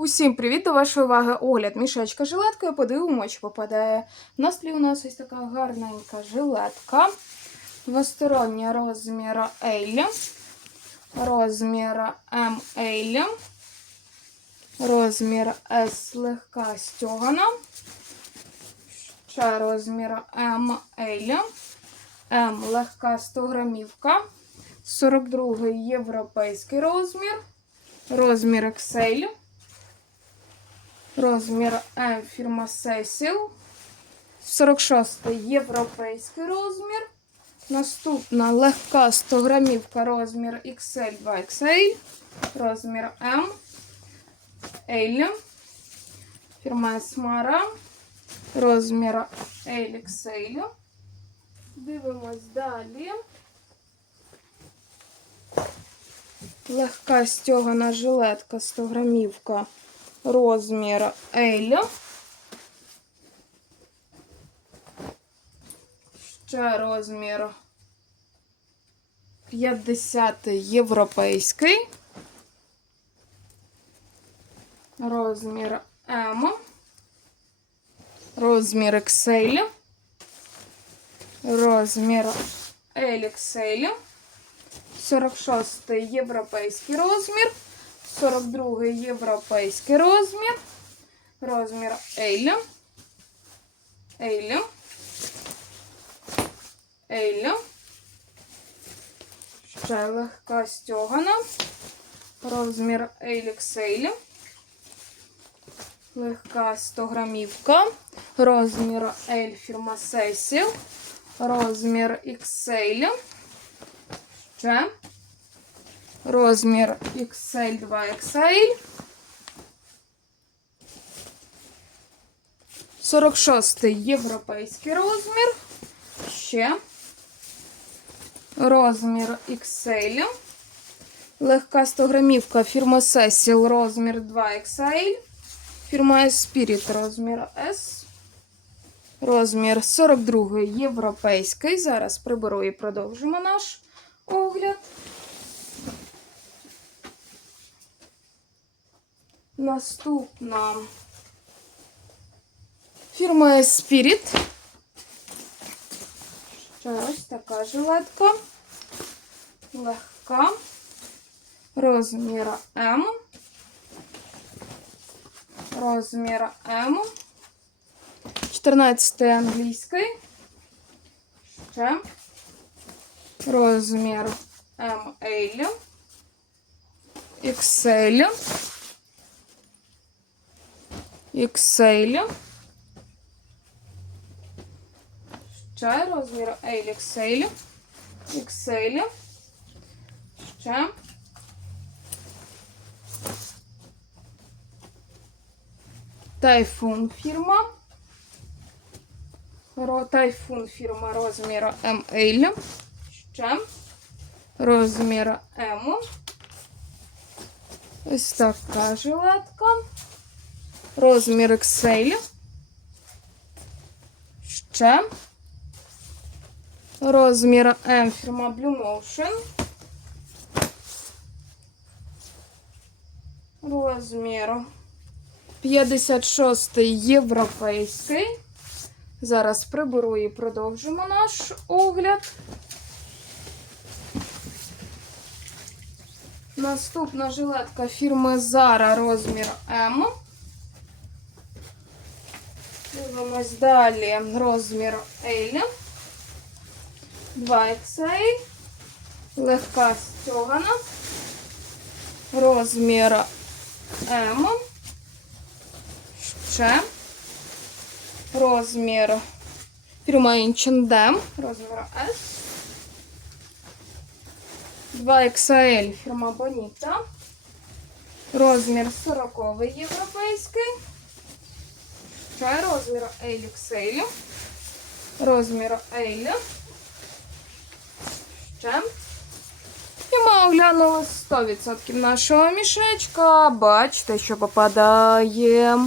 Усім привіт! До вашої уваги огляд мішечка жилеткою. Подивимо, чи попадає. На столі у нас ось така гарненька жилетка. Двостороння розміру L, розміру М L, розмір S легка стягана, ще розмір М L, М легка 100 грамівка, 42 європейський розмір, розмір XL. Розмір М фірма Cecil. 46 європейський розмір. Наступна легка 100 грамівка розмір XL 2XL. Розмір М. L. Фірма Esmara. Розмір LXL. Дивимось далі. Легка стягана жилетка 100 грамівка розмір L. Ще розмір 50 європейський. Розмір М. Розмір XL. Розмір LXL. 46 європейський розмір. 42 європейський розмір. Розмір L. L. L. Ще легка стягана. Розмір LXL. Легка 100 грамівка. Розмір L фірма Cecil. Розмір XL. Ще. Розмір XL 2XL. 46 європейський розмір. Ще. Розмір XL. Легка 100 грамівка фірма Cecil, розмір 2XL. Фірма Spirit, розмір S. Розмір 42 європейський. Зараз приберу і продовжимо наш огляд. Наступна фірма Spirit. Ще ось така жилетка. Легка. Розміра М. Розміра М. 14 англійський. Ще. Розмір ML. XL. XL. Ще розмір L XL. XL. Ще. Тайфун фірма. Тайфун фірма розміру ML. Ще. Розмір М. Ось така жилетка. Розмір XL. Ще. Розмір М фірма Blue Motion. Розмір 56 європейський. Зараз приберу і продовжимо наш огляд. Наступна жилетка фірми Zara розмір М. Дивимось далі розмір L. 2XL. Легка стягана. Розмір М. Ще. Розмір фірма H&M. Розмір S. 2XL фірма Bonita. Розмір 40 європейський. Ще розмір LXL. розміру L. Ще. І ми оглянули 100% нашого мішечка. Бачите, що попадає.